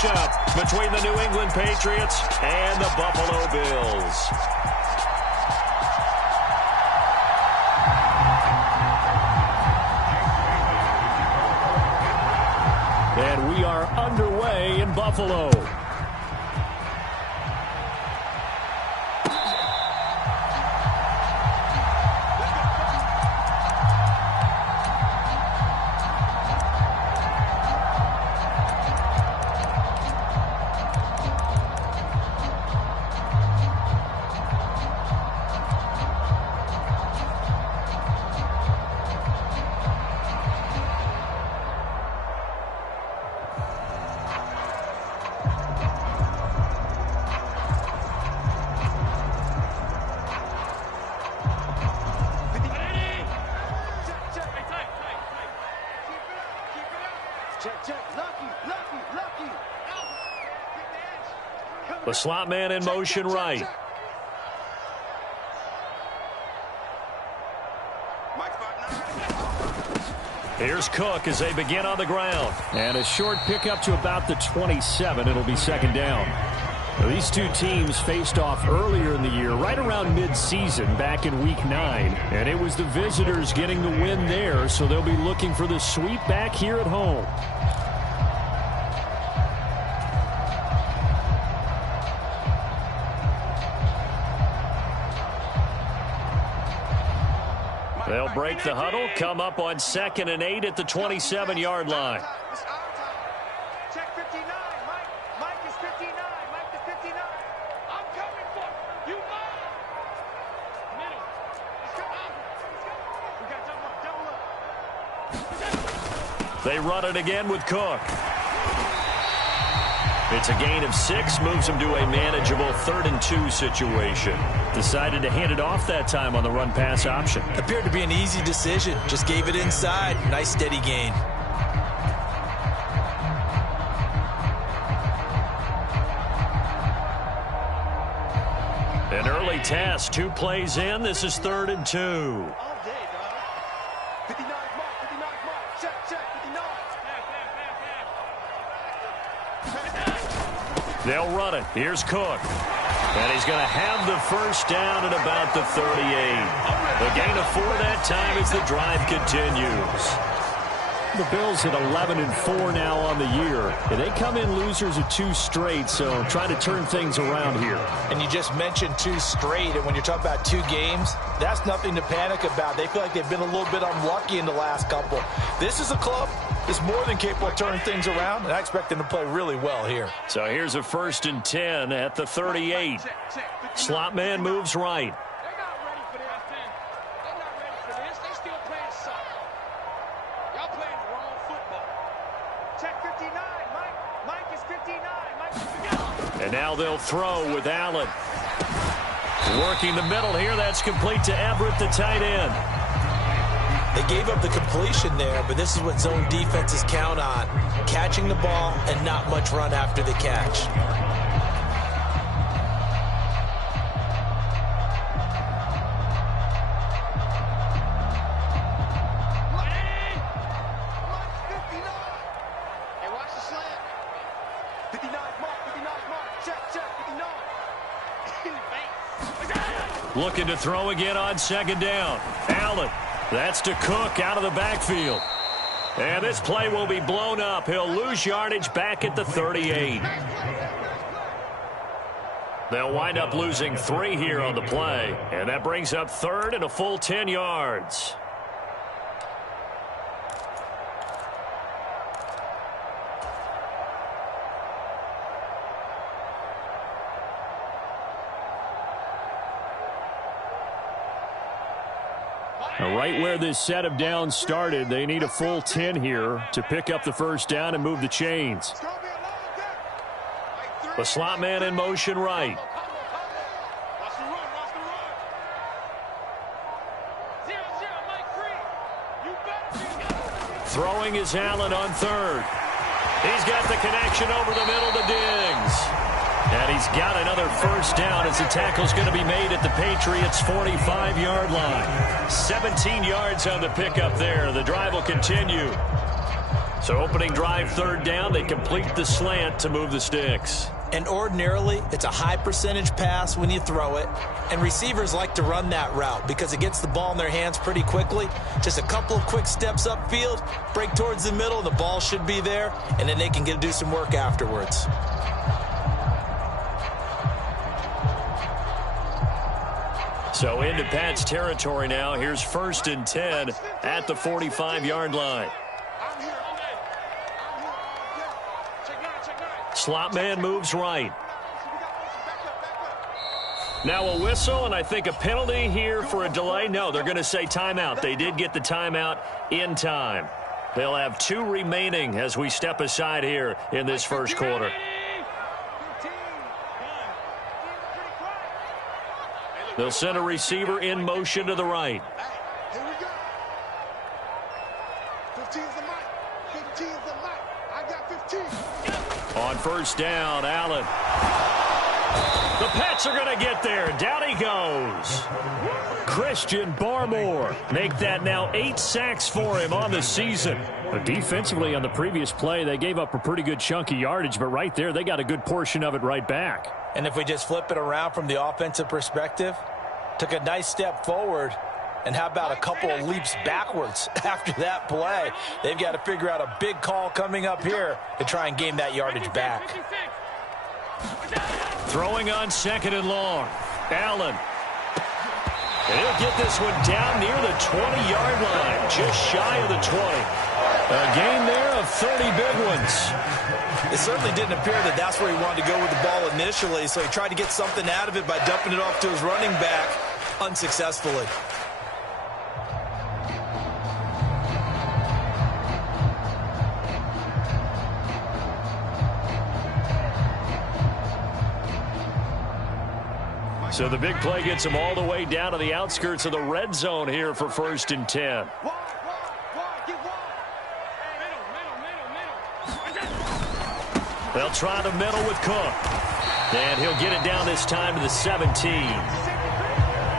matchup between the New England Patriots and the Buffalo Bills. And we are underway in Buffalo. The slot man in motion right. Here's Cook as they begin on the ground. And a short pickup to about the 27. It'll be second down. Now, these two teams faced off earlier in the year, right around mid-season, back in Week 9. And it was the visitors getting the win there, so they'll be looking for the sweep back here at home. They'll break the huddle, come up on 2nd and 8 at the 27-yard line. Check 59. Mike is 59. Mike is 59. I'm coming for you. Mike. Middle. We got double up. They run it again with Cook. It's a gain of 6, moves them to a manageable 3rd and 2 situation. Decided to hand it off that time on the run-pass option. Appeared to be an easy decision. Just gave it inside. Nice steady gain. An early test, 2 plays in. This is 3rd and 2. All day, dog. 59 mark, 59 mark. Check, 59. They'll run it. Here's Cook. And he's going to have the first down at about the 38. The gain of 4 that time as the drive continues. The Bills at 11-4 now on the year. And they come in losers of 2 straight, so trying to turn things around here. And you just mentioned 2 straight, and when you're talking about 2 games, that's nothing to panic about. They feel like they've been a little bit unlucky in the last couple. This is a club that's more than capable of turning things around, and I expect them to play really well here. So here's a 1st and 10 at the 38. Slot man moves right. They're not ready for this. They're not ready for this. They still playing soccer. Y'all playing the wrong football. Check 59. Mike is 59. Mike is 59. And now they'll throw with Allen. Working the middle here. That's complete to Everett, the tight end. They gave up the completion there, but this is what zone defenses count on. Catching the ball and not much run after the catch. Looking to throw again on 2nd down. Allen. That's to Cook out of the backfield. And this play will be blown up. He'll lose yardage back at the 38. They'll wind up losing 3 here on the play. And that brings up 3rd and a full 10 yards. Now, right where this set of downs started, they need a full 10 here to pick up the first down and move the chains. The slot man in motion right. Throwing is Allen on 3rd. He's got the connection over the middle to Diggs. And he's got another first down as the tackle's going to be made at the Patriots' 45-yard line. 17 yards on the pickup there. The drive will continue. So opening drive, third down. They complete the slant to move the sticks. And ordinarily, it's a high percentage pass when you throw it. And receivers like to run that route because it gets the ball in their hands pretty quickly. Just a couple of quick steps upfield, break towards the middle, the ball should be there, and then they can do some work afterwards. So into Pat's territory now. Here's 1st and 10 at the 45-yard line. Slot man moves right. Now a whistle, and I think a penalty here for a delay. No, they're going to say timeout. They did get the timeout in time. They'll have 2 remaining as we step aside here in this first quarter. They'll send a receiver in motion to the right. Here we go. 15's the mic. 15's the mic. I got 15. On first down, Allen. The Pats are going to get there. Down he goes. Christian Barmore. Make that now 8 sacks for him on the season. But defensively on the previous play, they gave up a pretty good chunk of yardage, but right there, they got a good portion of it right back. And if we just flip it around from the offensive perspective, took a nice step forward, and how about a couple of leaps backwards after that play? They've got to figure out a big call coming up here to try and gain that yardage back. Throwing on 2nd and long. Allen. And he'll get this one down near the 20-yard line, just shy of the 20. A gain there of 30 big ones. It certainly didn't appear that that's where he wanted to go with the ball initially, so he tried to get something out of it by dumping it off to his running back unsuccessfully. So the big play gets him all the way down to the outskirts of the red zone here for 1st and 10. They'll try the middle with Cook. And he'll get it down this time to the 17.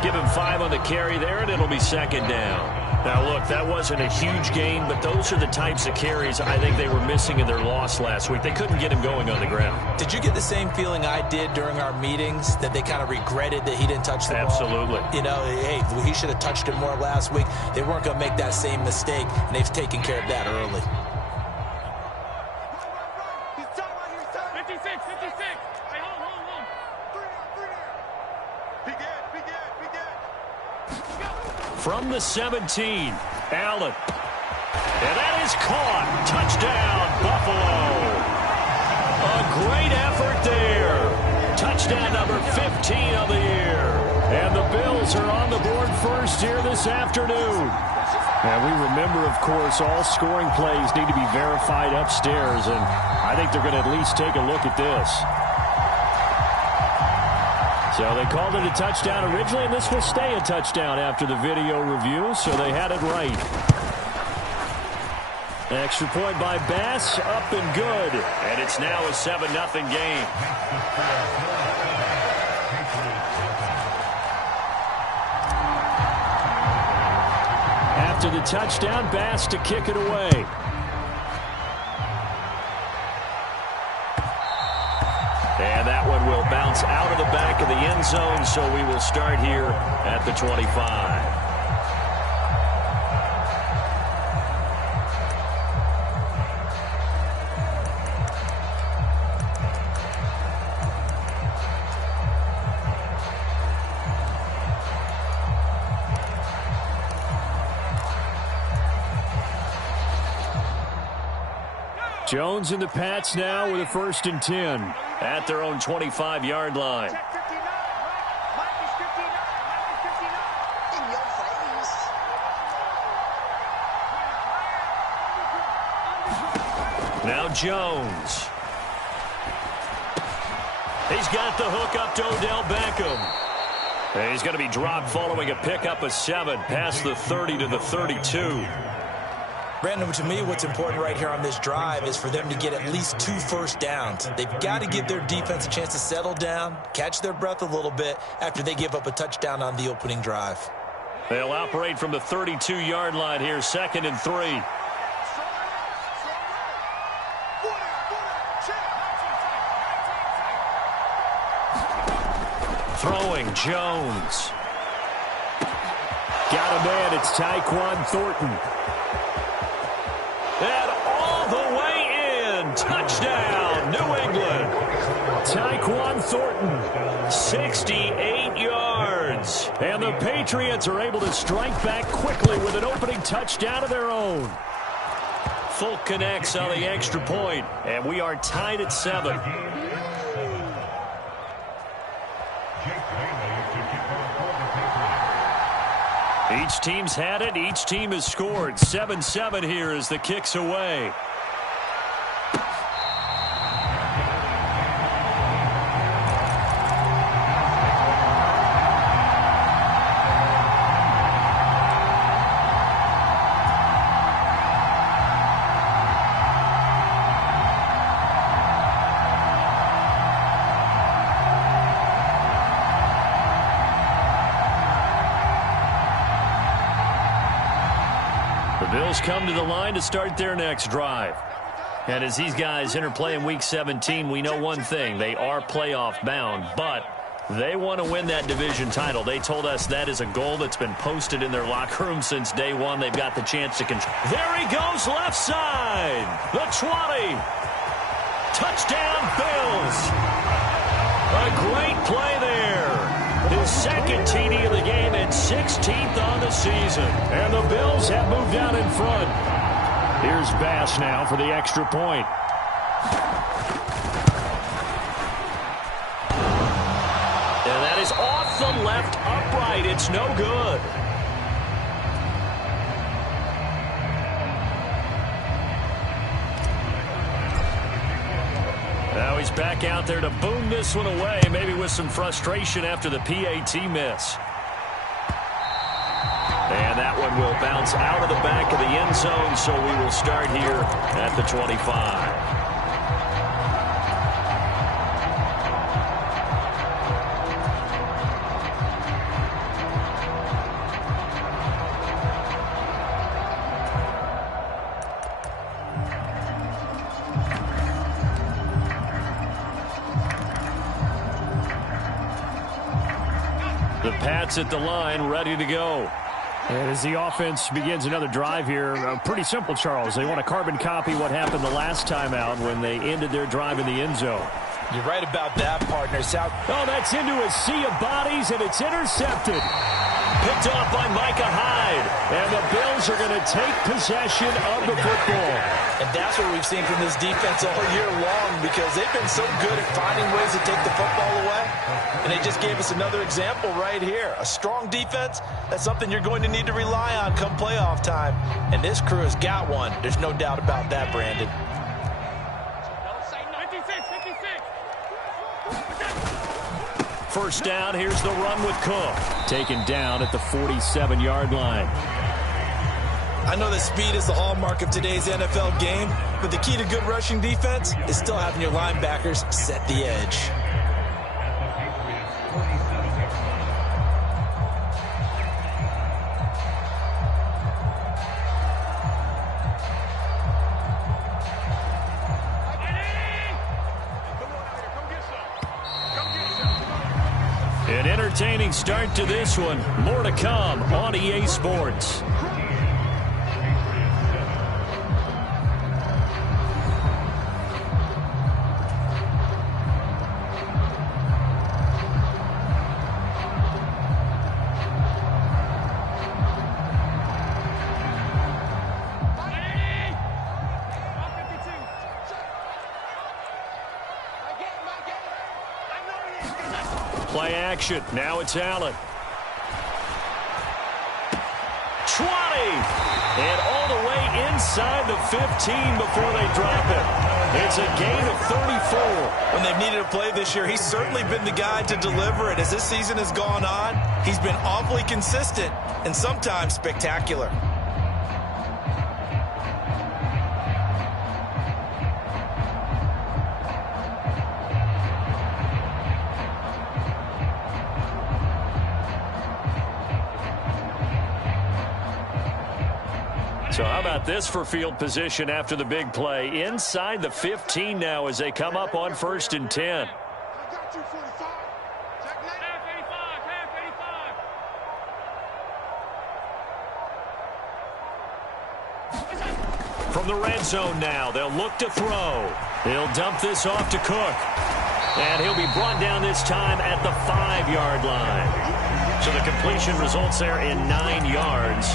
Give him 5 on the carry there, and it'll be 2nd down. Now, look, that wasn't a huge gain, but those are the types of carries I think they were missing in their loss last week. They couldn't get him going on the ground. Did you get the same feeling I did during our meetings, that they kind of regretted that he didn't touch the ball? Absolutely. You know, hey, he should have touched it more last week. They weren't going to make that same mistake, and they've taken care of that early. 56. Hey, hold. Be good. From the 17, Allen. And that is caught. Touchdown, Buffalo. A great effort there. Touchdown number 15 of the year. And the Bills are on the board first here this afternoon. And we remember, of course, all scoring plays need to be verified upstairs, and I think they're going to at least take a look at this. So they called it a touchdown originally, and this will stay a touchdown after the video review, so they had it right. Extra point by Bass, up and good. And it's now a 7-0 game. After the touchdown, Bass to kick it away. And that one will bounce out of the back of the end zone, so we will start here at the 25. Jones and the Pats now with a 1st and 10 at their own 25-yard line. Now Jones. He's got the hook up to Odell Beckham. And he's going to be dropped following a pickup of 7 past the 30 to the 32. Brandon, to me, what's important right here on this drive is for them to get at least 2 first downs. They've got to give their defense a chance to settle down, catch their breath a little bit after they give up a touchdown on the opening drive. They'll operate from the 32-yard line here, 2nd and 3. Throwing, Jones. Got a man, it's Tyquan Thornton. And all the way in. Touchdown, New England. Tyquan Thornton, 68 yards. And the Patriots are able to strike back quickly with an opening touchdown of their own. Folk connects on the extra point, and we are tied at 7. Each team's had it. Each team has scored. 7-7 here as the kick's away. Bills come to the line to start their next drive. And as these guys interplay in Week 17, we know one thing. They are playoff bound, but they want to win that division title. They told us that is a goal that's been posted in their locker room since day one. They've got the chance to control. There he goes, left side. The 20. Touchdown, Bills. A great play there. His second TD of the game and 16th on the season. And the Bills have moved out in front. Here's Bass now for the extra point. And that is off the left upright. It's no good. Now he's back out there to boom this one away, maybe with some frustration after the PAT miss. And that one will bounce out of the back of the end zone, so we will start here at the 25. The Pats at the line, ready to go. And as the offense begins another drive here, pretty simple, Charles. They want to carbon copy what happened the last time out when they ended their drive in the end zone. You're right about that, partner. Oh, that's into a sea of bodies, and it's intercepted. Picked off by Micah Hyde. And the Bills are going to take possession of the football. And that's what we've seen from this defense all year long, because they've been so good at finding ways to take the football away. And they just gave us another example right here. A strong defense, that's something you're going to need to rely on come playoff time. And this crew has got one. There's no doubt about that, Brandon. First down, here's the run with Cook. Taken down at the 47-yard line. I know that speed is the hallmark of today's NFL game, but the key to good rushing defense is still having your linebackers set the edge. An entertaining start to this one. More to come on EA Sports. Play action. Now it's Allen. 20. And all the way inside the 15 before they drop it. It's a gain of 34. When they've needed a play this year, he's certainly been the guy to deliver it. As this season has gone on, he's been awfully consistent and sometimes spectacular. So how about this for field position after the big play? Inside the 15 now as they come up on 1st and 10. From the red zone now, they'll look to throw. He'll dump this off to Cook. And he'll be brought down this time at the 5-yard line. So the completion results there in 9 yards.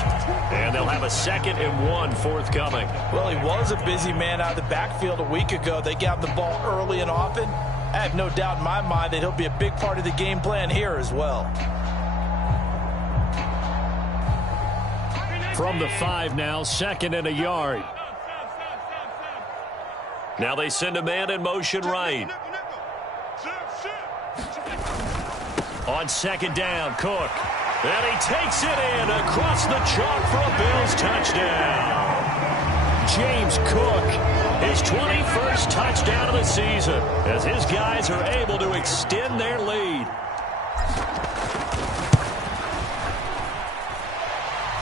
And they'll have a 2nd and 1 forthcoming. Well, he was a busy man out of the backfield a week ago. They got the ball early and often. I have no doubt in my mind that he'll be a big part of the game plan here as well. From the 5 now, 2nd and a yard. Now they send a man in motion right. On 2nd down, Cook. And he takes it in across the chalk for a Bills touchdown. James Cook, his 21st touchdown of the season, as his guys are able to extend their lead.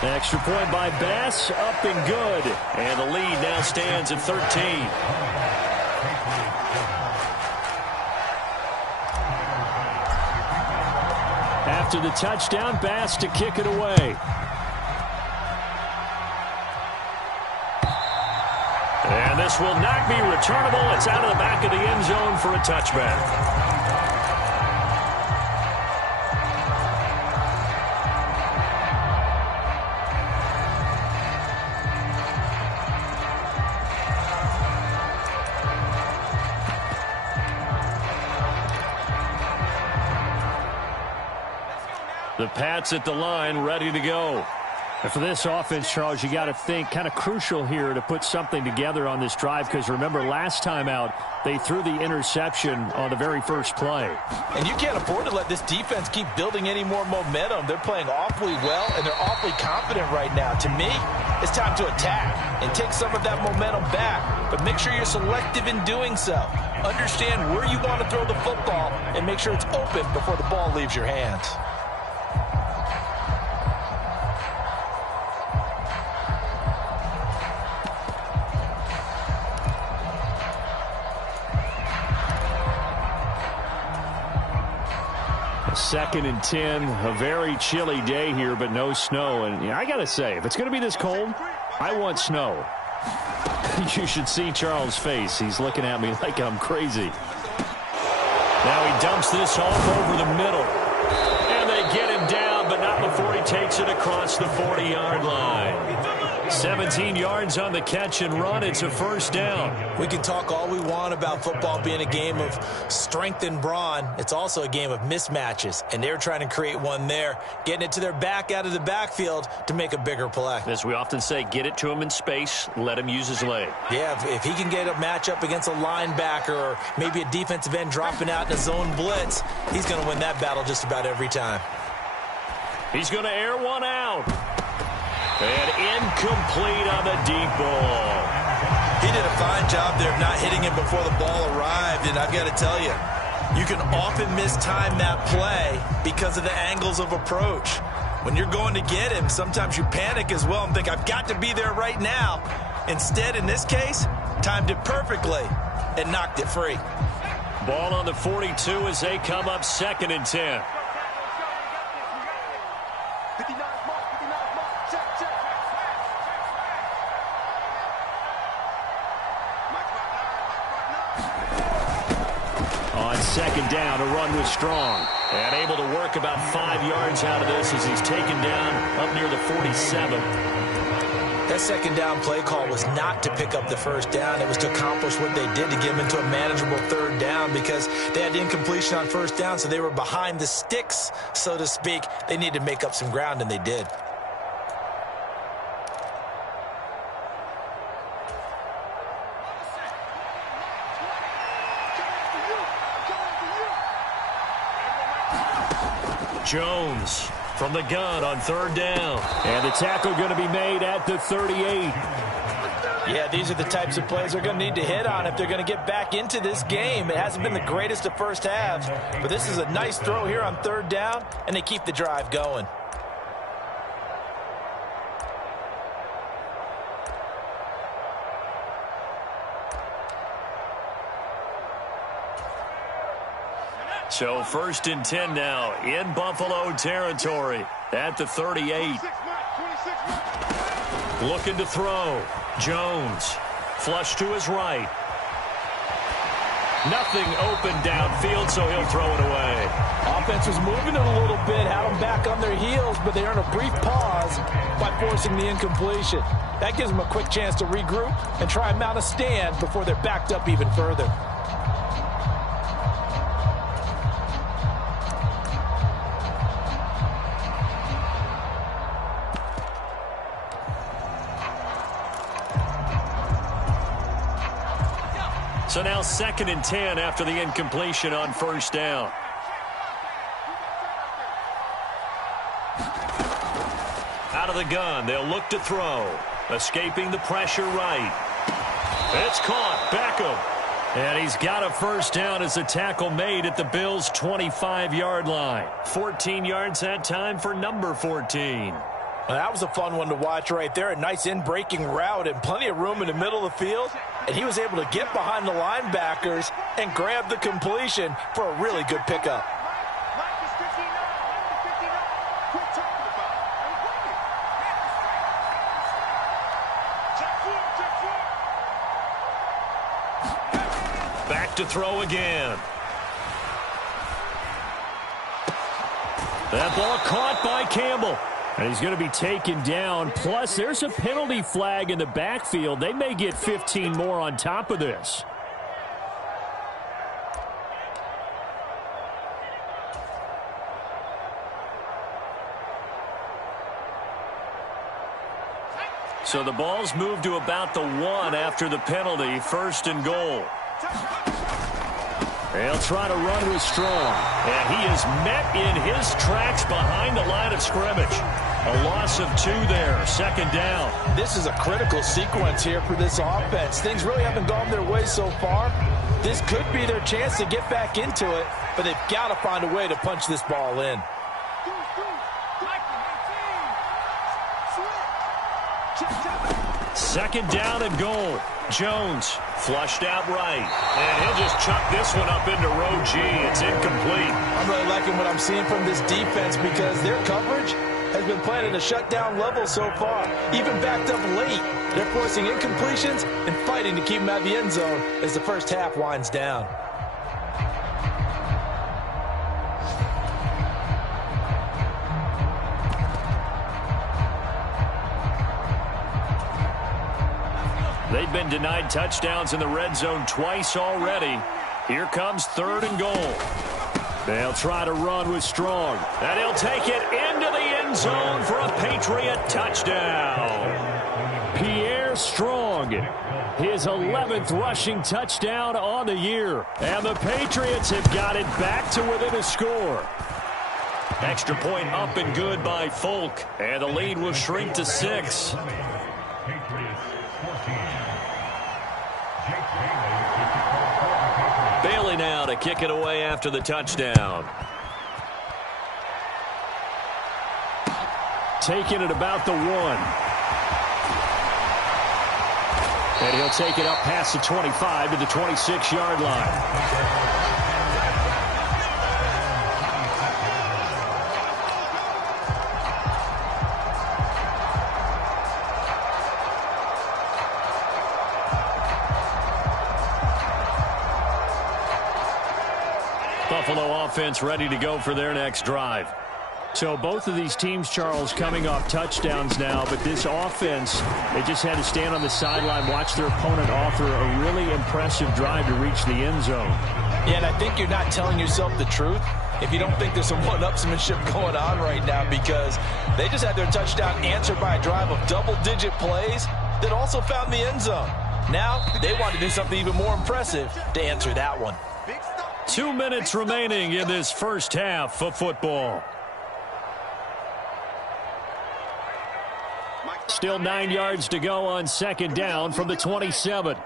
Extra point by Bass, up and good. And the lead now stands at 13. After the touchdown, Bass to kick it away. And this will not be returnable. It's out of the back of the end zone for a touchback. The Pats at the line, ready to go. And for this offense, Charles, you got to think kind of crucial here to put something together on this drive, because remember last time out, they threw the interception on the very first play. And you can't afford to let this defense keep building any more momentum. They're playing awfully well, and they're awfully confident right now. To me, it's time to attack and take some of that momentum back, but make sure you're selective in doing so. Understand where you want to throw the football and make sure it's open before the ball leaves your hands. Second and 10, a very chilly day here, but no snow. And I got to say, if it's going to be this cold, I want snow. You should see Charles' face. He's looking at me like I'm crazy. Now he dumps this off over the middle. And they get him down, but not before he takes it across the 40-yard line. 17 yards on the catch and run. It's a first down. We can talk all we want about football being a game of strength and brawn. It's also a game of mismatches, and they're trying to create one there, getting it to their back out of the backfield to make a bigger play. As we often say, get it to him in space, let him use his leg. Yeah, if he can get a matchup against a linebacker or maybe a defensive end dropping out in a zone blitz, he's going to win that battle just about every time. He's going to air one out. And incomplete on the deep ball. He did a fine job there of not hitting him before the ball arrived, and I've got to tell you, you can often mistime that play because of the angles of approach. When you're going to get him, sometimes you panic as well and think, I've got to be there right now. Instead, in this case, timed it perfectly and knocked it free. Ball on the 42 as they come up 2nd and 10. On 2nd down, a run was strong. And able to work about 5 yards out of this as he's taken down up near the 47. That 2nd down play call was not to pick up the first down. It was to accomplish what they did to get them into a manageable 3rd down because they had incompletion on 1st down, so they were behind the sticks, so to speak. They needed to make up some ground, and they did. Jones from the gun on 3rd down. And the tackle going to be made at the 38. Yeah, these are the types of plays they're going to need to hit on if they're going to get back into this game. It hasn't been the greatest of first halves, but this is a nice throw here on 3rd down, and they keep the drive going. So 1st and 10 now in Buffalo territory at the 38. Looking to throw. Jones, flush to his right. Nothing open downfield, so he'll throw it away. Offense was moving it a little bit, had them back on their heels, but they earned a brief pause by forcing the incompletion. That gives them a quick chance to regroup and try and mount a stand before they're backed up even further. So now 2nd and 10 after the incompletion on first down. Out of the gun, they'll look to throw. Escaping the pressure right. It's caught. Beckham. And he's got a first down as the tackle made at the Bills' 25-yard line. 14 yards that time for number 14. Well, that was a fun one to watch right there. A nice in-breaking route and plenty of room in the middle of the field. And he was able to get behind the linebackers and grab the completion for a really good pickup. Mike is 59. Mike is 59. Quit talking about it. I'm waiting. Back to throw again. That ball caught by Campbell. And he's going to be taken down. Plus, there's a penalty flag in the backfield. They may get 15 more on top of this. So the ball's moved to about the 1 after the penalty. 1st and goal. They'll try to run with Strong. And he is met in his tracks behind the line of scrimmage. A loss of 2 there. 2nd down. This is a critical sequence here for this offense. Things really haven't gone their way so far. This could be their chance to get back into it, but they've got to find a way to punch this ball in. 2nd down and goal. Jones flushed out right. And he'll just chuck this one up into row G. It's incomplete. I'm really liking what I'm seeing from this defense because their coverage has been playing at a shutdown level so far. Even backed up late, they're forcing incompletions and fighting to keep them out of the end zone as the first half winds down. They've been denied touchdowns in the red zone twice already. Here comes 3rd and goal. They'll try to run with Strong. And he'll take it into the end zone for a Patriot touchdown. Pierre Strong, his 11th rushing touchdown on the year. And the Patriots have got it back to within a score. Extra point up and good by Folk. And the lead will shrink to 6. Bailey now to kick it away after the touchdown. Taking it about the 1. And he'll take it up past the 25 to the 26-yard line. Buffalo offense ready to go for their next drive. So both of these teams, Charles, coming off touchdowns now, but this offense, they just had to stand on the sideline, watch their opponent author a really impressive drive to reach the end zone. Yeah, and I think you're not telling yourself the truth if you don't think there's some one-upsmanship going on right now, because they just had their touchdown answered by a drive of double-digit plays that also found the end zone. Now they want to do something even more impressive to answer that one. 2 minutes remaining in this first half of football. Still 9 yards to go on 2nd down from the 27.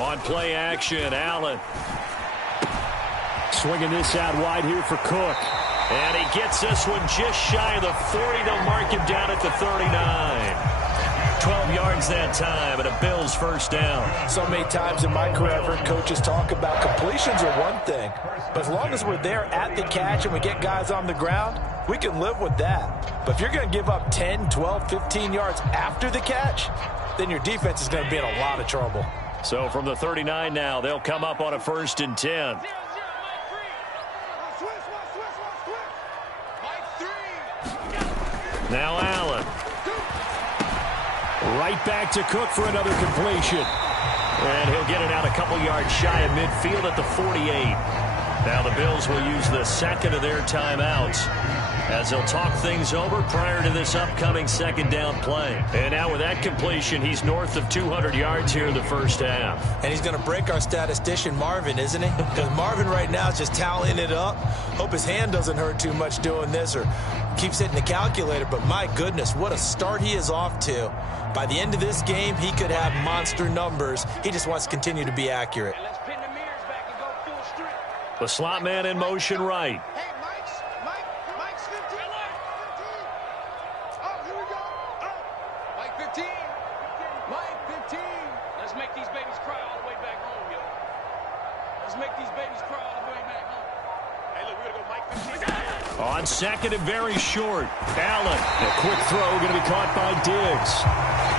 On play action, Allen. Swinging this out wide here for Cook. And he gets this one just shy of the 40. They'll mark him down at the 39. 12 yards that time, and a Bills first down. So many times in my career, I've heard coaches talk about completions are one thing, but as long as we're there at the catch and we get guys on the ground, we can live with that. But if you're going to give up 10, 12, 15 yards after the catch, then your defense is going to be in a lot of trouble. So from the 39 now, they'll come up on a 1st and 10. Now Allen. Right back to Cook for another completion. And he'll get it out a couple yards shy of midfield at the 48. Now the Bills will use the second of their timeouts as they'll talk things over prior to this upcoming second down play. And now with that completion, he's north of 200 yards here in the first half. And he's going to break our statistician Marvin, isn't he? Because Marvin right now is just tallying it up. Hope his hand doesn't hurt too much doing this or keeps hitting the calculator. But my goodness, what a start he is off to. By the end of this game, he could have monster numbers. He just wants to continue to be accurate. Let's pin the mirrors back and go full strength. The slot man in motion right. Hey, Mike's 15. 15. Oh, here we go. Oh. Mike 15. Mike 15. Let's make these babies cry all the way back home, yo. Let's make these babies cry all the way back home. Hey, look, we're going to go Mike 15. On second and very short. Allen, a quick throw going to be caught by Diggs.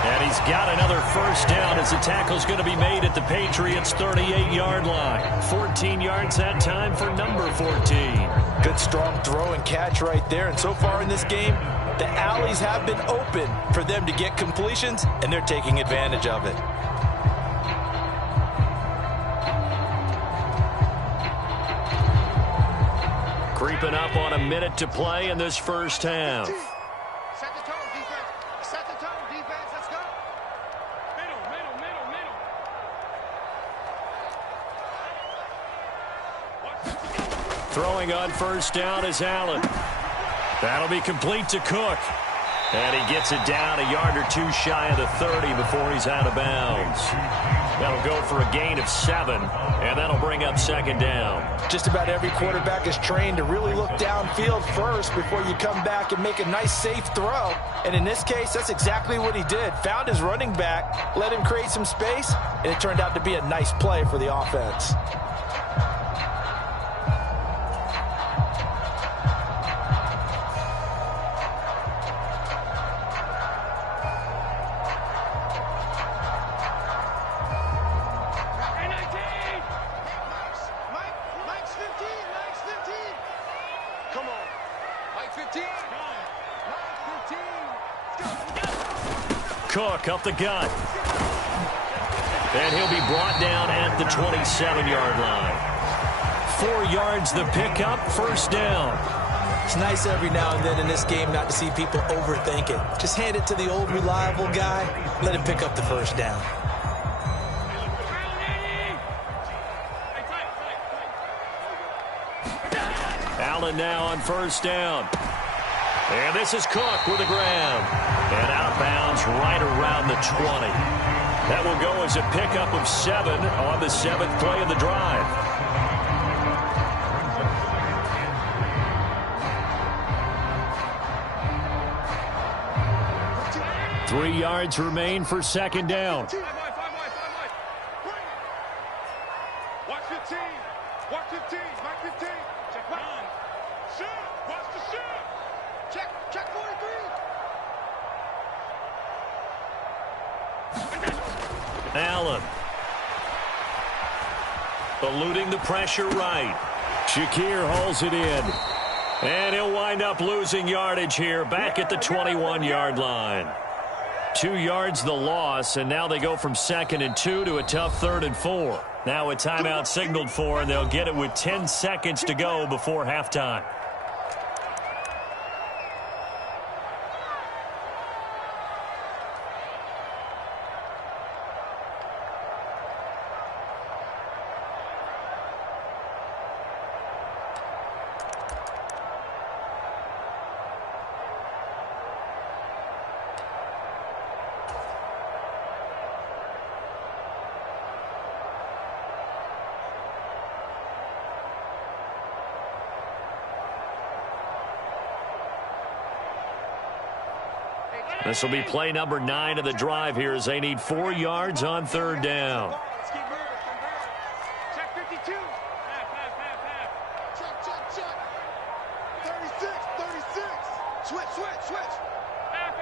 And he's got another first down as the tackle's going to be made at the Patriots' 38-yard line. 14 yards that time for number 14. Good strong throw and catch right there. And so far in this game, the alleys have been open for them to get completions, and they're taking advantage of it. Creeping up on a minute to play in this first half. Set the tone, defense. Set the tone, defense. Let's go. Middle. Throwing on first down is Allen. That'll be complete to Cook. And he gets it down a yard or two shy of the 30 before he's out of bounds. That'll go for a gain of 7, and that'll bring up second down. Just about every quarterback is trained to really look downfield first before you come back and make a nice, safe throw. And in this case, that's exactly what he did. Found his running back, let him create some space, and it turned out to be a nice play for the offense. Cook up the gut. And he'll be brought down at the 27-yard line. 4 yards the pickup, first down. It's nice every now and then in this game not to see people overthink it. Just hand it to the old reliable guy. Let him pick up the first down. Allen now on first down. And this is Cook with a grab. And out of bounds right around the 20. That will go as a pickup of 7 on the 7th play of the drive. Three yards remain for second down. Watch 15. Watch 15. Mike 15. Check 1. Shoot. Watch the shoot. Check 43. Allen. Eluding the pressure right. Shakir hauls it in. And he'll wind up losing yardage here back at the 21-yard line. 2 yards the loss, and now they go from 2nd and 2 to a tough 3rd and 4. Now a timeout signaled for, and they'll get it with 10 seconds to go before halftime. This will be play number 9 of the drive here as they need 4 yards on third down. Let's keep moving. Check 52. Check. 36. Switch. Half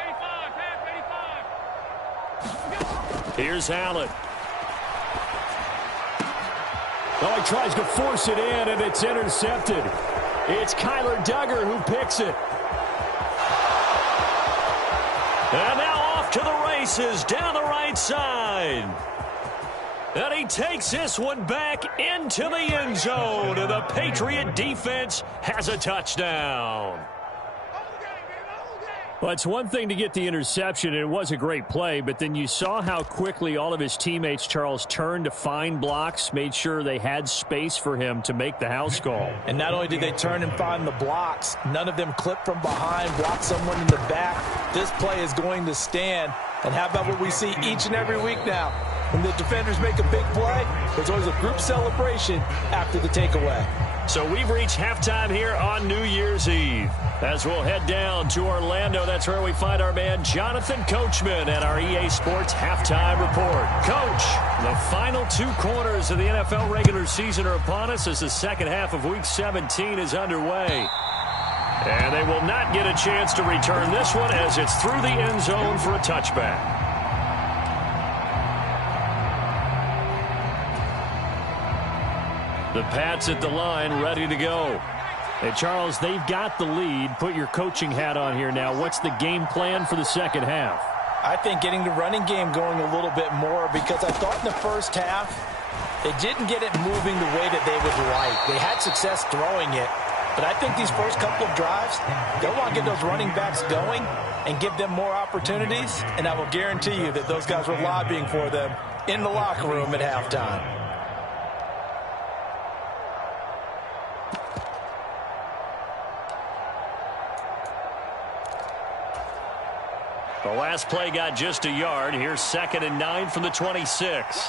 85. Here's Allen. Oh, he tries to force it in, and it's intercepted. It's Kyler Duggar who picks it. And now off to the races down the right side. And he takes this one back into the end zone. And the Patriot defense has a touchdown. Well, it's one thing to get the interception, and it was a great play, but then you saw how quickly all of his teammates, Charles, turned to find blocks, made sure they had space for him to make the house call. And not only did they turn and find the blocks, none of them clipped from behind, blocked someone in the back. This play is going to stand. And how about what we see each and every week now? When the defenders make a big play, there's always a group celebration after the takeaway. So we've reached halftime here on New Year's Eve. As we'll head down to Orlando, that's where we find our man Jonathan Coachman at our EA Sports Halftime Report. Coach, the final 2 quarters of the NFL regular season are upon us as the second half of Week 17 is underway. And they will not get a chance to return this one as it's through the end zone for a touchback. The Pats at the line, ready to go. Hey, Charles, they've got the lead. Put your coaching hat on here now. What's the game plan for the second half? I think getting the running game going a little bit more, because I thought in the first half they didn't get it moving the way that they would like. They had success throwing it, but I think these first couple of drives, they'll want to get those running backs going and give them more opportunities, and I will guarantee you that those guys were lobbying for them in the locker room at halftime. The last play got just a yard. Here's 2nd and 9 from the 26.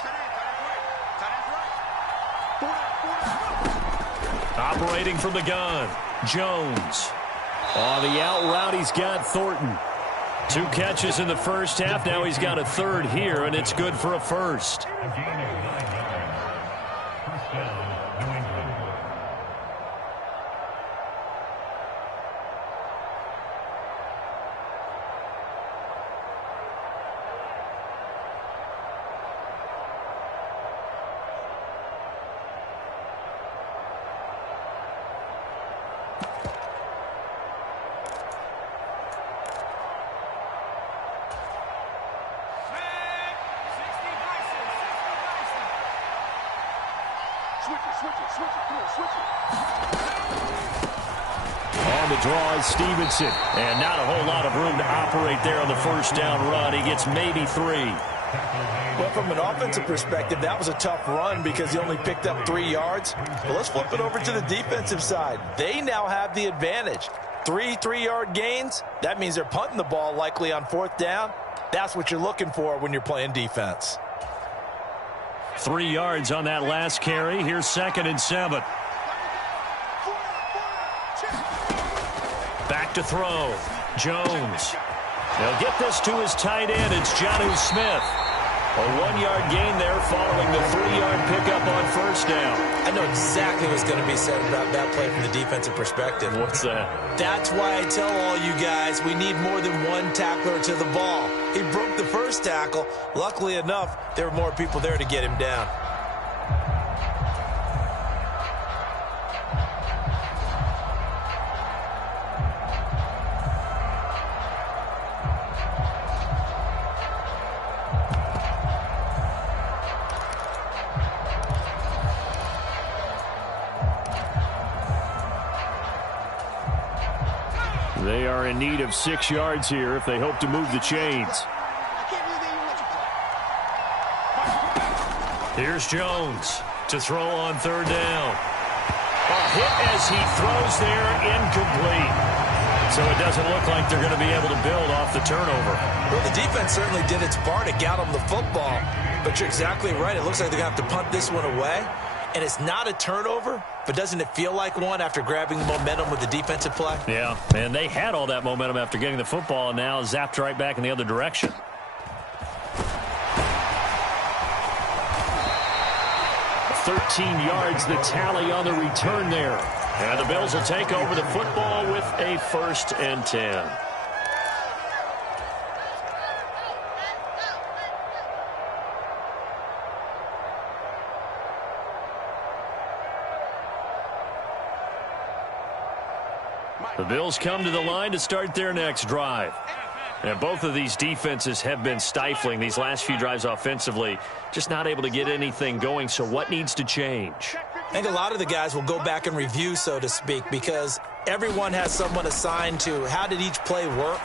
Operating from the gun, Jones. On the out route, he's got Thornton. 2 catches in the first half. Now he's got a third here, and it's good for a first. On the draw is Stevenson, and not a whole lot of room to operate there on the first down run. He gets maybe 3. Well, from an offensive perspective, that was a tough run because he only picked up 3 yards. But let's flip it over to the defensive side. They now have the advantage. 3 3-yard gains, that means they're punting the ball likely on 4th down. That's what you're looking for when you're playing defense. 3 yards on that last carry. Here's 2nd and 7. Back to throw. Jones. They'll get this to his tight end. It's Jonnu Smith. A 1-yard gain there following the 3-yard pickup on first down. I know exactly what's going to be said about that play from the defensive perspective. What's that? That's why I tell all you guys we need more than one tackler to the ball. He broke the first tackle. Luckily enough, there were more people there to get him down. They are in need of 6 yards here if they hope to move the chains. Here's Jones to throw on 3rd down. A hit as he throws there, incomplete. So it doesn't look like they're going to be able to build off the turnover. Well, the defense certainly did its part to get them the football. But you're exactly right. It looks like they're going to have to punt this one away. and it's not a turnover, but doesn't it feel like one after grabbing the momentum with the defensive play? Yeah, and they had all that momentum after getting the football, and now zapped right back in the other direction. $13 yards, the tally on the return there. And the Bills will take over the football with a 1st and 10. The Bills come to the line to start their next drive. And both of these defenses have been stifling these last few drives offensively, just not able to get anything going. So what needs to change? I think a lot of the guys will go back and review, so to speak, because everyone has someone assigned to how did each play work.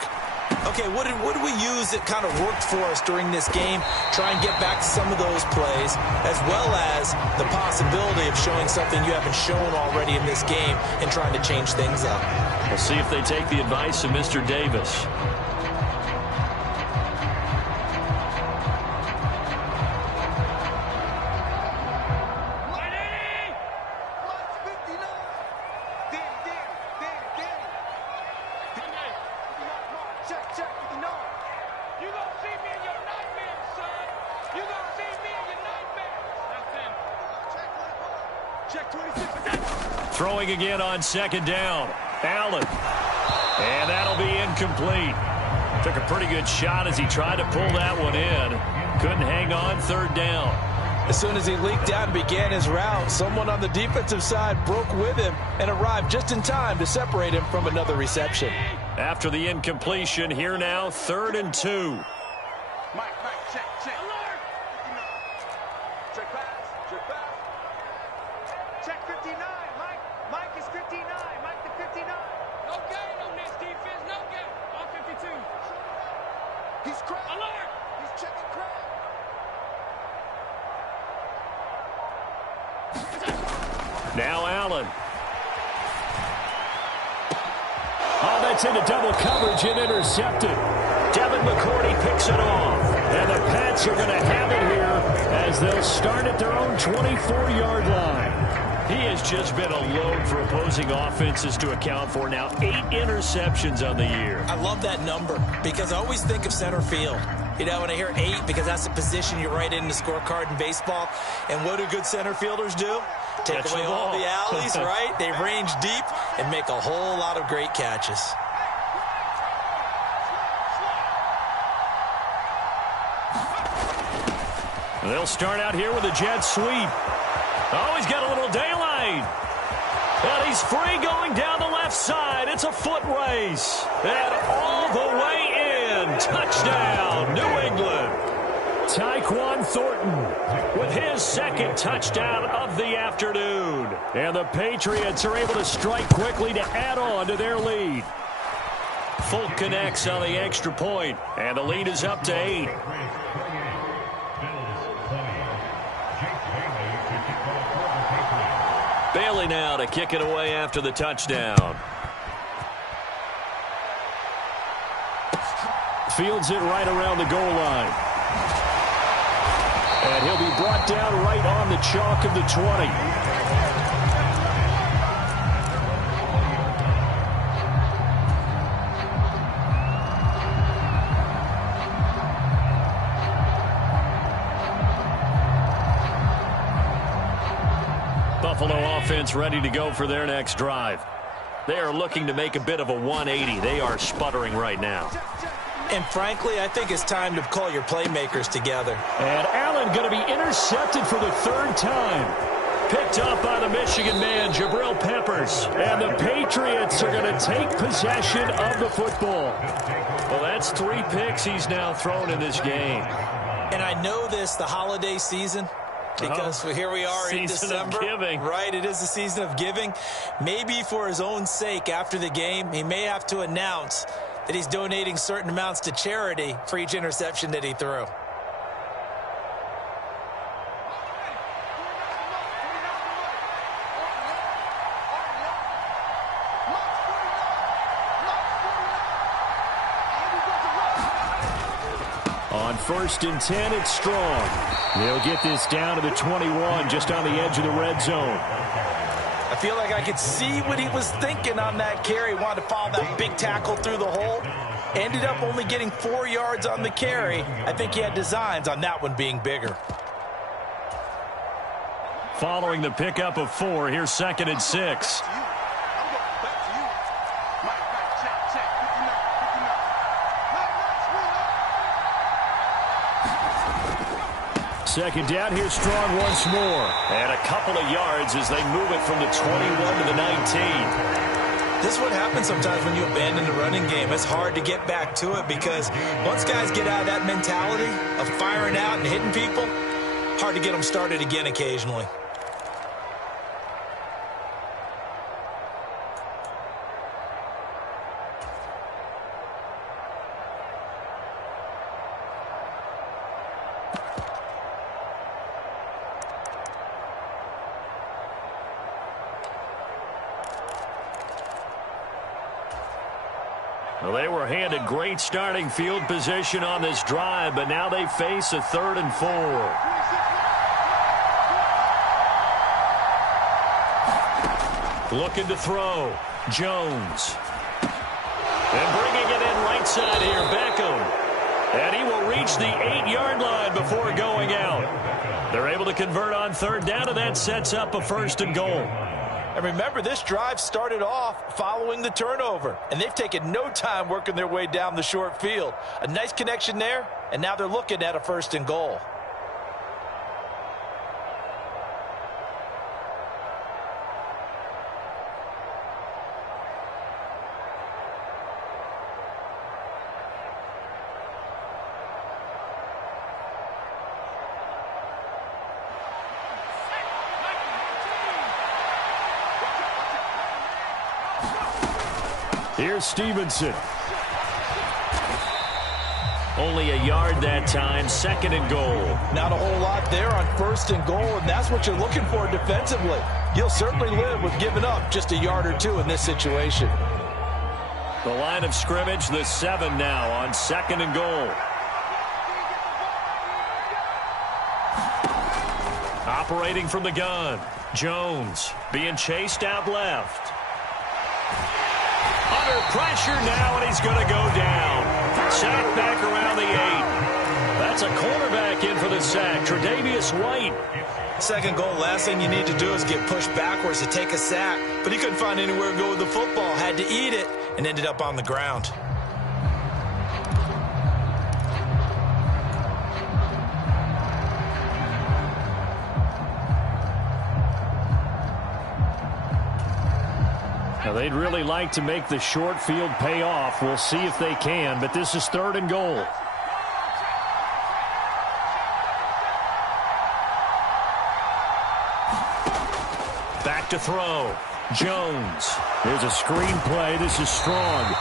Okay, what did we use that kind of worked for us during this game? Try and get back to some of those plays, as well as the possibility of showing something you haven't shown already in this game and trying to change things up. We'll see if they take the advice of Mr. Davis. Throwing again on 2nd down. Allen. And that'll be incomplete. Took a pretty good shot as he tried to pull that one in. Couldn't hang on 3rd down. As soon as he leaked out and began his route, someone on the defensive side broke with him and arrived just in time to separate him from another reception. After the incompletion, here now, 3rd and 2. Mike, check. Alert! Check pass. Check 59. Mike is 59. Mike to 59. No gain on this defense. No gain. On 52. He's cracked. Alert! He's checking crack. Now Allen. Oh, that's into double coverage and intercepted. Devin McCourty picks it off. And the Pats are going to have it here as they'll start at their own 24-yard line. He has just been a load for opposing offenses to account for. Now 8 interceptions on the year. I love that number because I always think of center field. You know, when I hear 8, because that's the position you write in the scorecard in baseball. And what do good center fielders do? Take away all the alleys, right? They range deep and make a whole lot of great catches. They'll start out here with a jet sweep. Oh, he's got a little daylight. And he's free going down the left side. It's a foot race. And all the way in. Touchdown, New England. Tyquan Thornton with his 2nd touchdown of the afternoon. And the Patriots are able to strike quickly to add on to their lead. Folk connects on the extra point, and the lead is up to 8. Bailey now to kick it away after the touchdown. Fields it right around the goal line. And he'll be brought down right on the chalk of the 20. Buffalo offense ready to go for their next drive. They are looking to make a bit of a 180. They are sputtering right now. And frankly, I think it's time to call your playmakers together. And Allen going to be intercepted for the 3rd time. Picked up by the Michigan man, Jabril Peppers. And the Patriots are going to take possession of the football. Well, that's 3 picks he's now thrown in this game. And I know this, the holiday season, because here we are in December. Season of giving. Right, it is the season of giving. Maybe for his own sake after the game, he may have to announce that he's donating certain amounts to charity for each interception that he threw. On 1st and 10. It's Strong. They'll get this down to the 21, just on the edge of the red zone. I feel like I could see what he was thinking on that carry. Wanted to follow that big tackle through the hole. Ended up only getting 4 yards on the carry. I think he had designs on that one being bigger. Following the pickup of 4, here's 2nd and 6. Second down, here's Strong once more. And a couple of yards as they move it from the 21 to the 19. This is what happens sometimes when you abandon the running game. It's hard to get back to it because once guys get out of that mentality of firing out and hitting people, hard to get them started again occasionally. Well, they were handed great starting field position on this drive, but now they face a 3rd and 4. Looking to throw. Jones. And bringing it in right side here, Beckham. And he will reach the 8-yard line before going out. They're able to convert on 3rd down, and that sets up a 1st and goal. And remember, this drive started off following the turnover, and they've taken no time working their way down the short field. A nice connection there, and now they're looking at a 1st and goal. Here's Stevenson. Only a yard that time, 2nd and goal. Not a whole lot there on 1st and goal, and that's what you're looking for defensively. You'll certainly live with giving up just a yard or 2 in this situation. The line of scrimmage, the 7 now on 2nd and goal. Operating from the gun, Jones being chased out left. Under pressure now, and he's going to go down. Sack back around the 8. That's a cornerback in for the sack, Tre'Davious White. 2nd goal, last thing you need to do is get pushed backwards to take a sack. But he couldn't find anywhere to go with the football, had to eat it, and ended up on the ground. Now, they'd really like to make the short field pay off. We'll see if they can, but this is 3rd and goal. Back to throw. Jones. There's a screen play. This is Strong.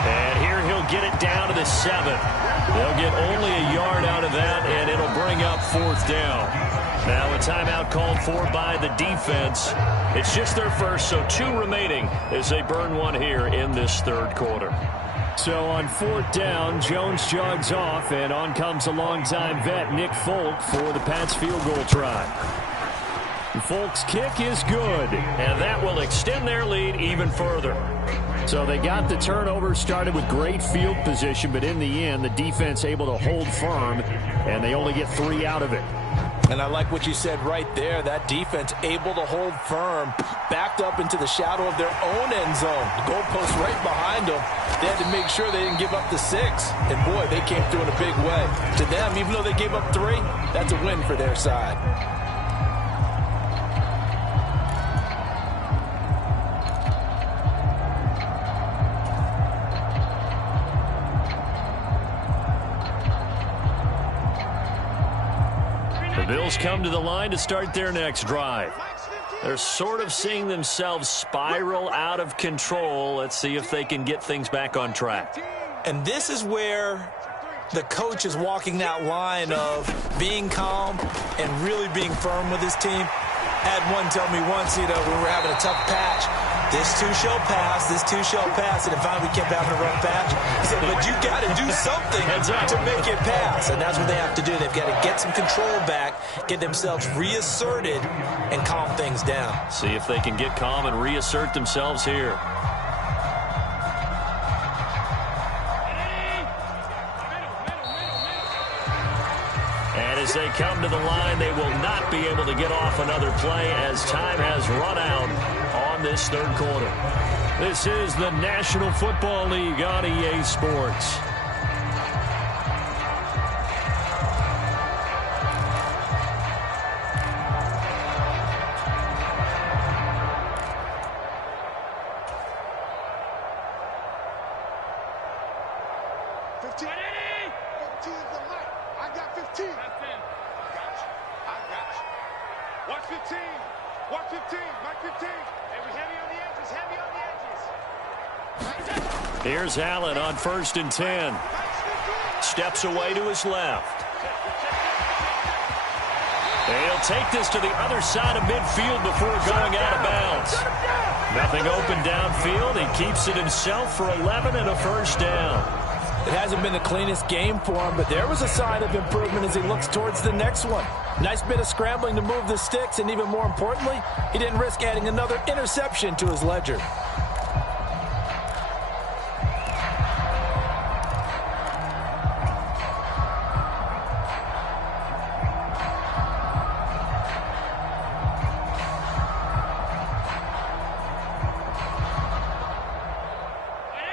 And here he'll get it down to the 7. They'll get only a yard out of that, and it'll bring up 4th down. Now a timeout called for by the defense. It's just their first, so 2 remaining as they burn 1 here in this 3rd quarter. So on 4th down, Jones jogs off, and on comes a longtime vet, Nick Folk, for the Pats field goal try. Folk's kick is good, and that will extend their lead even further. So they got the turnover, started with great field position, but in the end, the defense able to hold firm, and they only get 3 out of it. And I like what you said right there. That defense able to hold firm, backed up into the shadow of their own end zone. The goalpost right behind them. They had to make sure they didn't give up the 6. And, boy, they came through in a big way. To them, even though they gave up 3, that's a win for their side. The Bills come to the line to start their next drive. They're sort of seeing themselves spiral out of control. Let's see if they can get things back on track. And this is where the coach is walking that line of being calm and really being firm with his team. Had one tell me once, when we were having a tough patch, this too shall pass, this too shall pass, and finally we kept having a rough patch. He said, but you got to do something to make it pass, and that's what they have to do. They've got to get some control back, get themselves reasserted, and calm things down. See if they can get calm and reassert themselves here. And as they come to the line, they will not be able to get off another play as time has run out on this third quarter. This is the National Football League on EA Sports. Here's Allen on 1st and 10. Steps away to his left. He'll take this to the other side of midfield before going out of bounds. Nothing open downfield. He keeps it himself for 11 and a first down. It hasn't been the cleanest game for him, but there was a sign of improvement as he looks towards the next one. Nice bit of scrambling to move the sticks, and even more importantly, he didn't risk adding another interception to his ledger.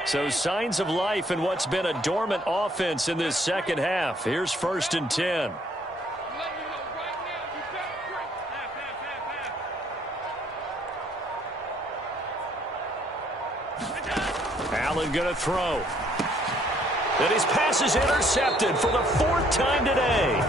So signs of life in what's been a dormant offense in this second half. Here's 1st and 10. Allen going to throw. And his pass is intercepted for the 4th time today.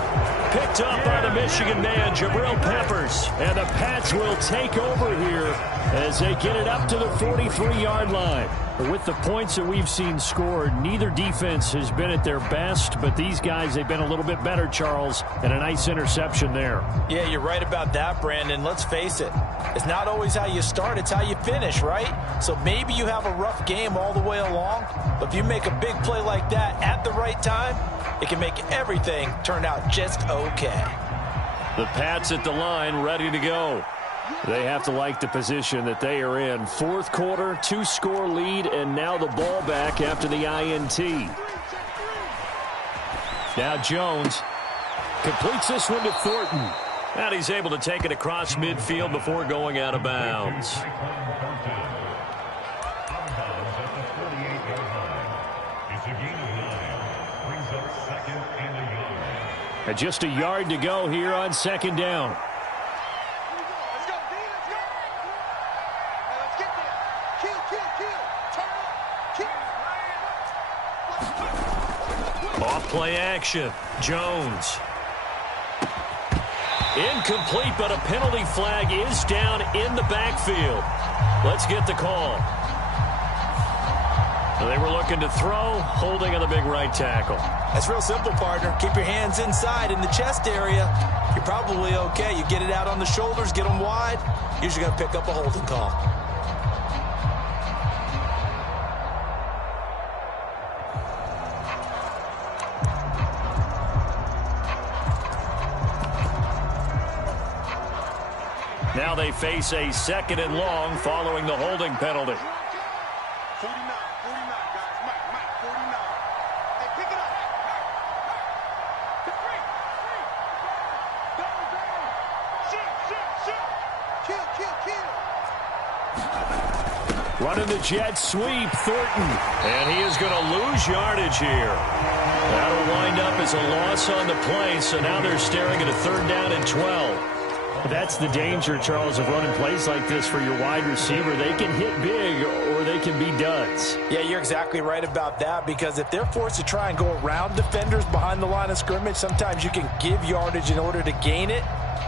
Picked up by the Michigan man, Jabril Peppers. And the Pats will take over here as they get it up to the 43-yard line. With the points that we've seen scored, neither defense has been at their best, but these guys, they've been a little bit better, Charles, and a nice interception there. Yeah, you're right about that, Brandon. Let's face it. It's not always how you start, it's how you finish, right? So maybe you have a rough game all the way along, but if you make a big play like that at the right time, it can make everything turn out just okay. The Pats at the line, ready to go. They have to like the position that they are in. 4th quarter, 2-score lead, and now the ball back after the INT. Now Jones completes this one to Thornton. And he's able to take it across midfield before going out of bounds. And just a yard to go here on 2nd down. Off-play action. Jones. Incomplete, but a penalty flag is down in the backfield. Let's get the call. They were looking to throw, holding on the big right tackle. That's real simple, partner. Keep your hands inside in the chest area. You're probably okay. You get it out on the shoulders, get them wide. Usually going to pick up a holding call. Now they face a 2nd and long following the holding penalty. 49, 49, guys. Mike, 49. Hey, pick it up. Shoot. Running the jet sweep, Thornton. And he is going to lose yardage here. That'll wind up as a loss on the play, so now they're staring at a 3rd down and 12. That's the danger, Charles, of running plays like this for your wide receiver. They can hit big or they can be duds. Yeah, you're exactly right about that, because if they're forced to try and go around defenders behind the line of scrimmage, sometimes you can give yardage in order to gain it.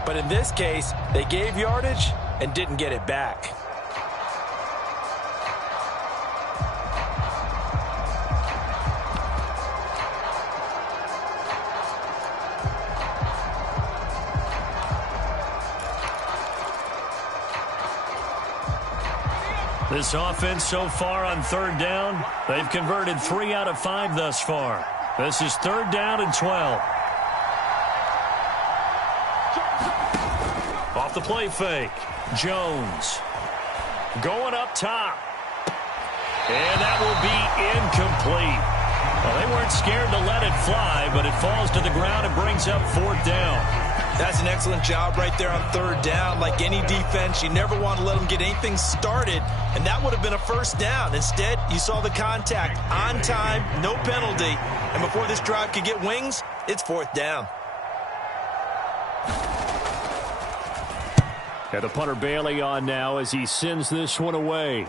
But in this case, they gave yardage and didn't get it back. This offense so far on third down, they've converted 3 out of 5 thus far. This is 3rd down and 12. Off the play fake. Jones going up top. And that will be incomplete. Well, they weren't scared to let it fly, but it falls to the ground and brings up 4th down. That's an excellent job right there on 3rd down. Like any defense, you never want to let them get anything started, and that would have been a 1st down. Instead, you saw the contact on time, no penalty, and before this drive could get wings, it's 4th down. And the punter Bailey on now as he sends this one away.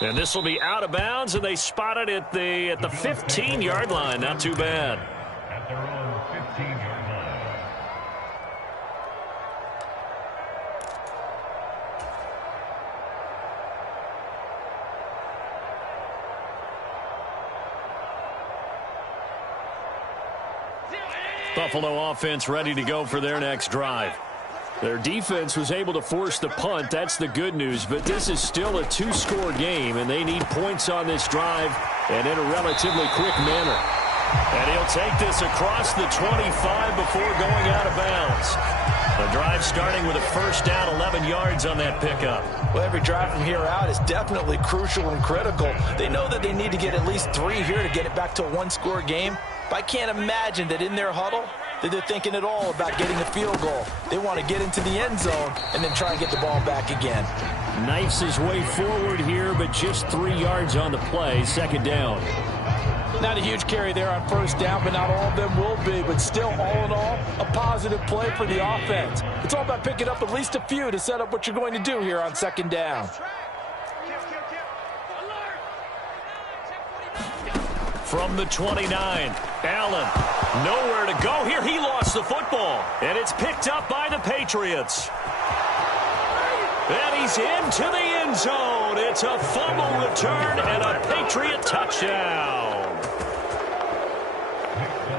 And this will be out of bounds, and they spot it at the 15-yard line. Not too bad. At their own 15-yard line. Buffalo offense ready to go for their next drive. Their defense was able to force the punt. That's the good news. But this is still a 2-score game, and they need points on this drive and in a relatively quick manner. And he'll take this across the 25 before going out of bounds. The drive starting with a 1st down, 11 yards on that pickup. Well, every drive from here out is definitely crucial and critical. They know that they need to get at least 3 here to get it back to a 1-score game. But I can't imagine that in their huddle that they're thinking at all about getting a field goal. They want to get into the end zone and then try and get the ball back again. Knifes his way forward here, but just 3 yards on the play. 2nd down. Not a huge carry there on 1st down, but not all of them will be. But still, all in all, a positive play for the offense. It's all about picking up at least a few to set up what you're going to do here on 2nd down. From the 29, Allen, nowhere to go here. He lost the football, and it's picked up by the Patriots. And he's into the end zone. It's a fumble return and a Patriot touchdown.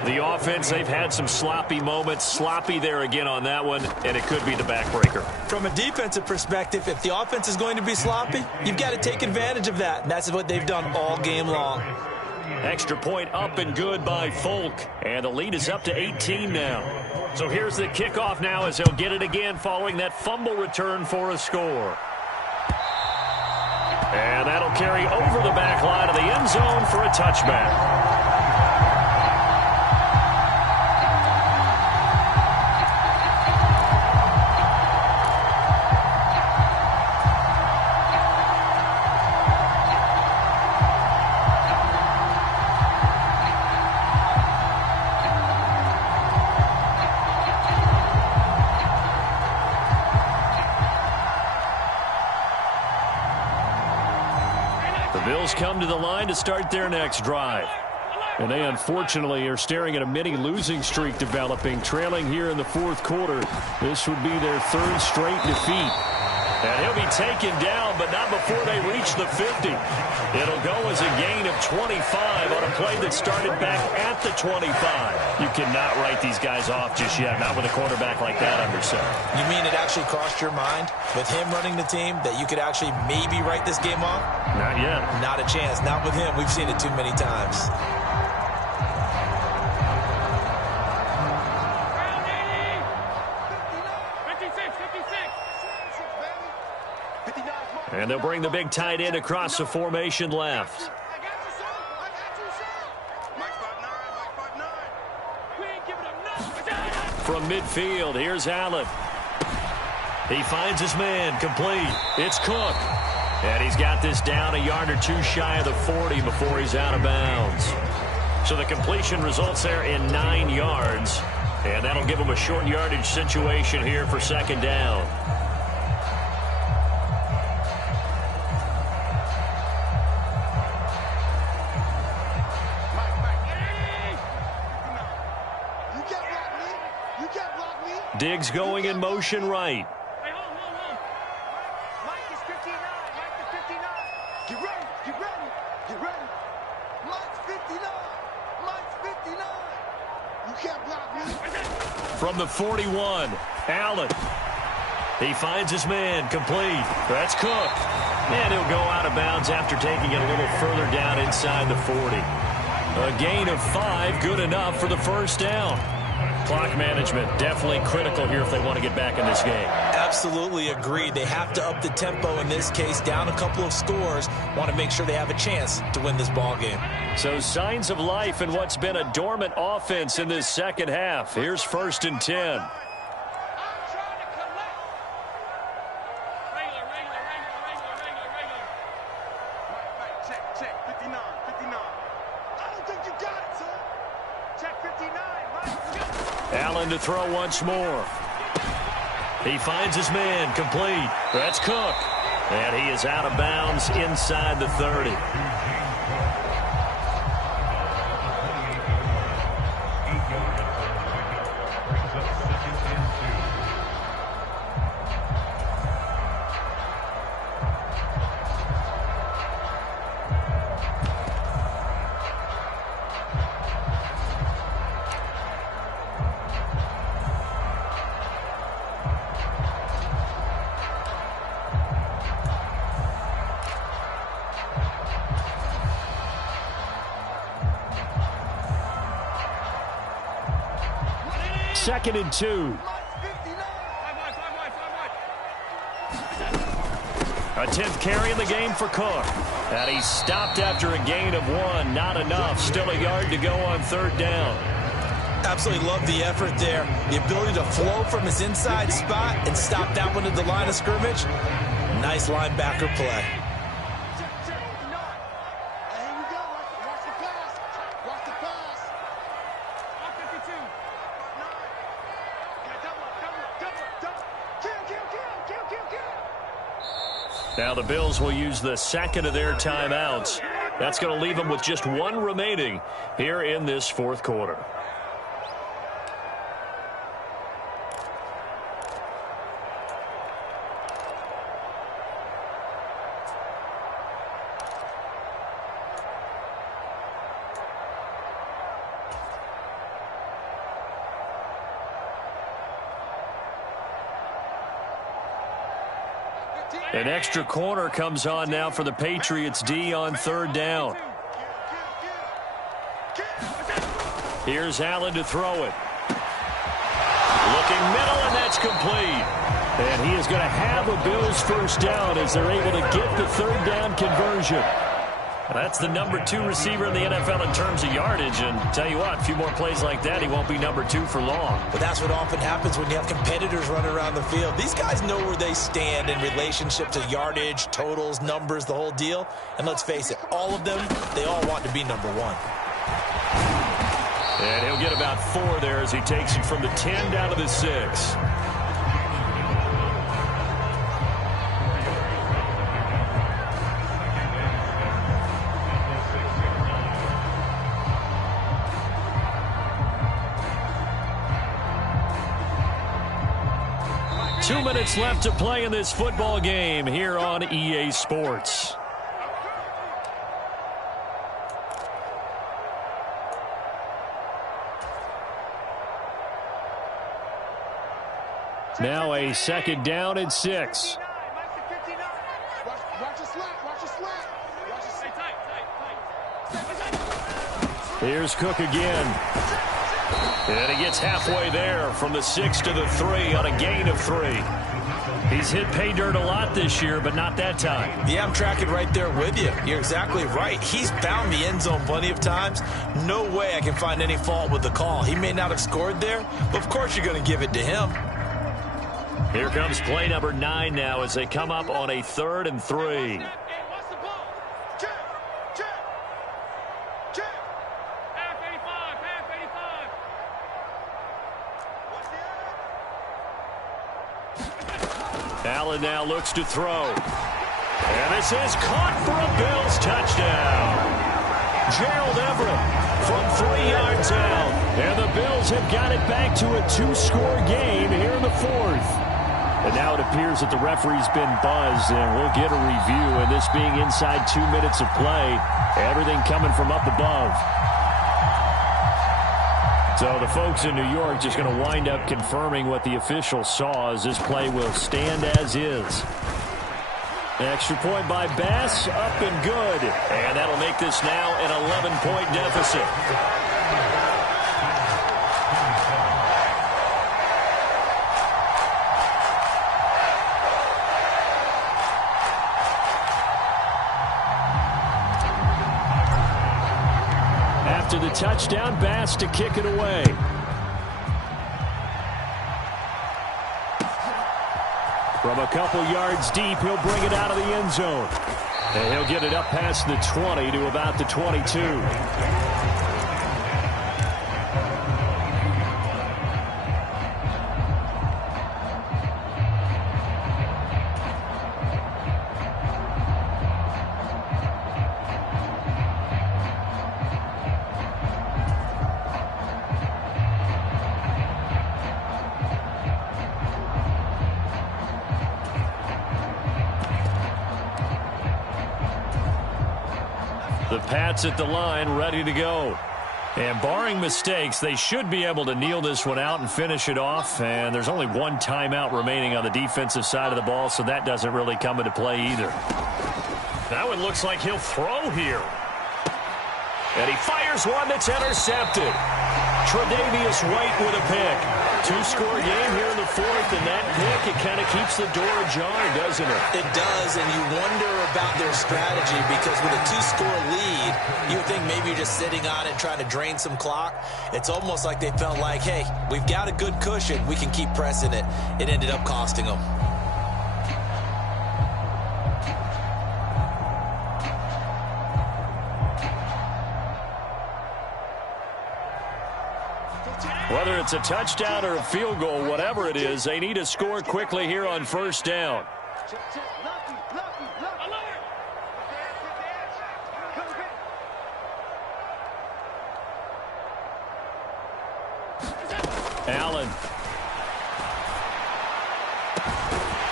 The offense, they've had some sloppy moments. Sloppy there again on that one, and it could be the backbreaker. From a defensive perspective, if the offense is going to be sloppy, you've got to take advantage of that. And that's what they've done all game long. Extra point up and good by Folk. And the lead is up to 18 now. So here's the kickoff now as he'll get it again following that fumble return for a score. And that'll carry over the back line of the end zone for a touchback. Come to the line to start their next drive. And they unfortunately are staring at a mini losing streak developing, trailing here in the 4th quarter. This would be their 3rd straight defeat. And he'll be taken down, but not before they reach the 50. It'll go as a gain of 25 on a play that started back at the 25. You cannot write these guys off just yet, not with a quarterback like that under center. You mean it actually crossed your mind with him running the team that you could actually maybe write this game off? Not yet. Not a chance. Not with him. We've seen it too many times. And they'll bring the big tight end across the formation left. From midfield, here's Allen. He finds his man, complete. It's Cook. And he's got this down a yard or two shy of the 40 before he's out of bounds. So the completion results there in 9 yards. And that'll give him a short yardage situation here for 2nd down. Diggs going in motion right. Hey, hold. Mike is 59. Mike is 59. Get ready. Mike's 59. Mike's 59. You can't block me. From the 41, Allen. He finds his man, complete. That's Cook. And he'll go out of bounds after taking it a little further down inside the 40. A gain of 5, good enough for the first down. Clock management, definitely critical here if they want to get back in this game. Absolutely agreed. They have to up the tempo in this case, down a couple of scores. Want to make sure they have a chance to win this ball game. So signs of life in what's been a dormant offense in this second half. Here's 1st and 10. Allen to throw once more. He finds his man, complete. That's Cook. And he is out of bounds inside the 30. Second and 2. A 10th carry in the game for Cook. And he stopped after a gain of 1. Not enough. Still a yard to go on 3rd down. Absolutely love the effort there. The ability to flow from his inside spot and stop that one at the line of scrimmage. Nice linebacker play. Now the Bills will use the second of their timeouts. That's going to leave them with just 1 remaining here in this 4th quarter. An extra corner comes on now for the Patriots D on 3rd down. Here's Allen to throw it. Looking middle, and that's complete. And he is going to have a Bills first down as they're able to get the 3rd down conversion. That's the number 2 receiver in the NFL in terms of yardage. And tell you what, a few more plays like that, he won't be number 2 for long. But that's what often happens when you have competitors running around the field. These guys know where they stand in relationship to yardage, totals, numbers, the whole deal. And let's face it, all of them, they all want to be number 1. And he'll get about 4 there as he takes it from the 10 down to the 6. Two minutes left to play in this football game here on EA Sports. Now a 2nd down and 6. Here's Cook again. And he gets halfway there from the 6 to the 3 on a gain of 3. He's hit pay dirt a lot this year, but not that time. Yeah, I'm tracking right there with you. You're exactly right. He's found the end zone plenty of times. No way I can find any fault with the call. He may not have scored there, but of course you're going to give it to him. Here comes play number 9 now as they come up on a 3rd and 3. Allen now looks to throw. And this is caught for a Bills touchdown. Gerald Everett from 3 yards out. And the Bills have got it back to a 2-score game here in the 4th. And now it appears that the referee's been buzzed, and we'll get a review. And this being inside 2 minutes of play, everything coming from up above. So the folks in New York just going to wind up confirming what the official saw, as this play will stand as is. Extra point by Bass, up and good. And that'll make this now an 11-point deficit. After the touchdown, Bass to kick it away. From a couple yards deep, he'll bring it out of the end zone. And he'll get it up past the 20 to about the 22. The Pats at the line, ready to go. And barring mistakes, they should be able to kneel this one out and finish it off. And there's only one timeout remaining on the defensive side of the ball, so that doesn't really come into play either. That one looks like he'll throw here. And he fires one that's intercepted. Tre'Davious White with a pick. Two-score game here in the fourth, and that pick, it kind of keeps the door ajar, doesn't it? It does, and you wonder about their strategy, because with a two-score lead, you would think maybe you're just sitting on it trying to drain some clock. It's almost like they felt like, hey, we've got a good cushion. We can keep pressing it. It ended up costing them. Whether it's a touchdown or a field goal, whatever it is, they need to score quickly here on first down. Allen.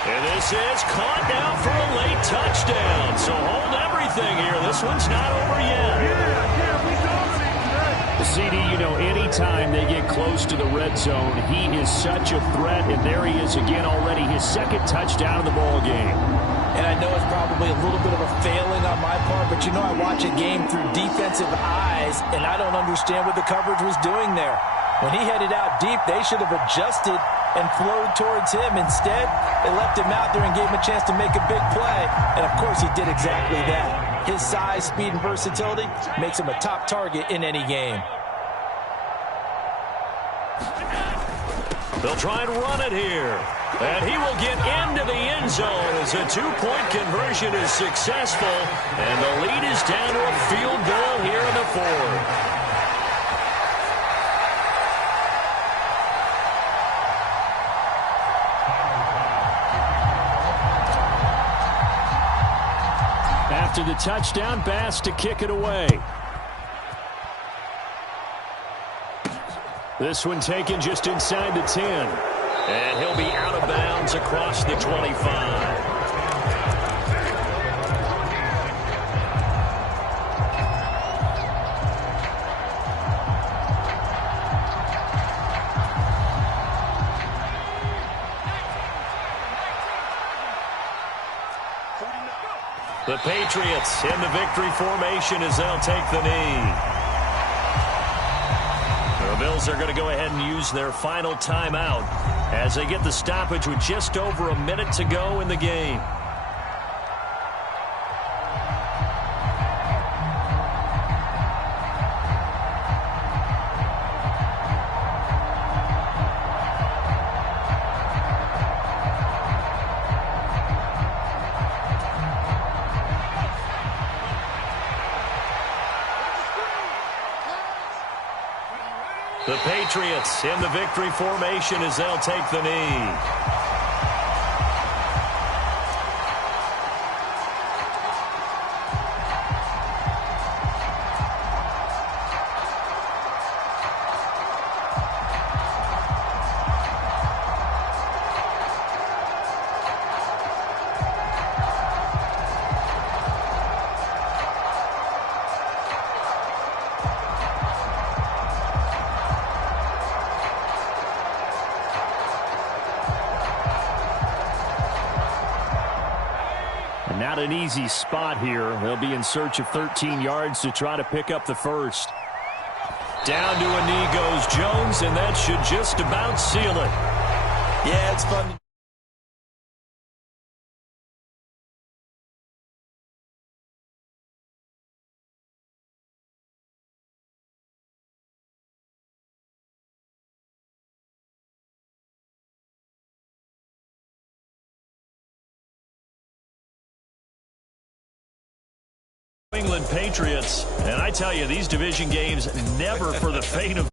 And this is caught now for a late touchdown. So hold everything here. This one's not over yet. CD, you know, anytime they get close to the red zone, he is such a threat, and there he is again already, his second touchdown of the ball game. And I know it's probably a little bit of a failing on my part, but you know I watch a game through defensive eyes, and I don't understand what the coverage was doing there. When he headed out deep, they should have adjusted and flowed towards him. Instead, they left him out there and gave him a chance to make a big play, and of course he did exactly that. His size, speed, and versatility makes him a top target in any game. They'll try and run it here. And he will get into the end zone as a two-point conversion is successful. And the lead is down to a field goal here in the fourth. After the touchdown, Bass to kick it away. This one taken just inside the 10. And he'll be out of bounds across the 25. The Patriots in the victory formation as they'll take the knee. The Bills are going to go ahead and use their final timeout as they get the stoppage with just over a minute to go in the game. The Patriots in the victory formation as they'll take the knee. Not an easy spot here. They'll be in search of 13 yards to try to pick up the first. Down to a knee goes Jones, and that should just about seal it. Yeah, it's fun. England Patriots, and I tell you, these division games never for the faint of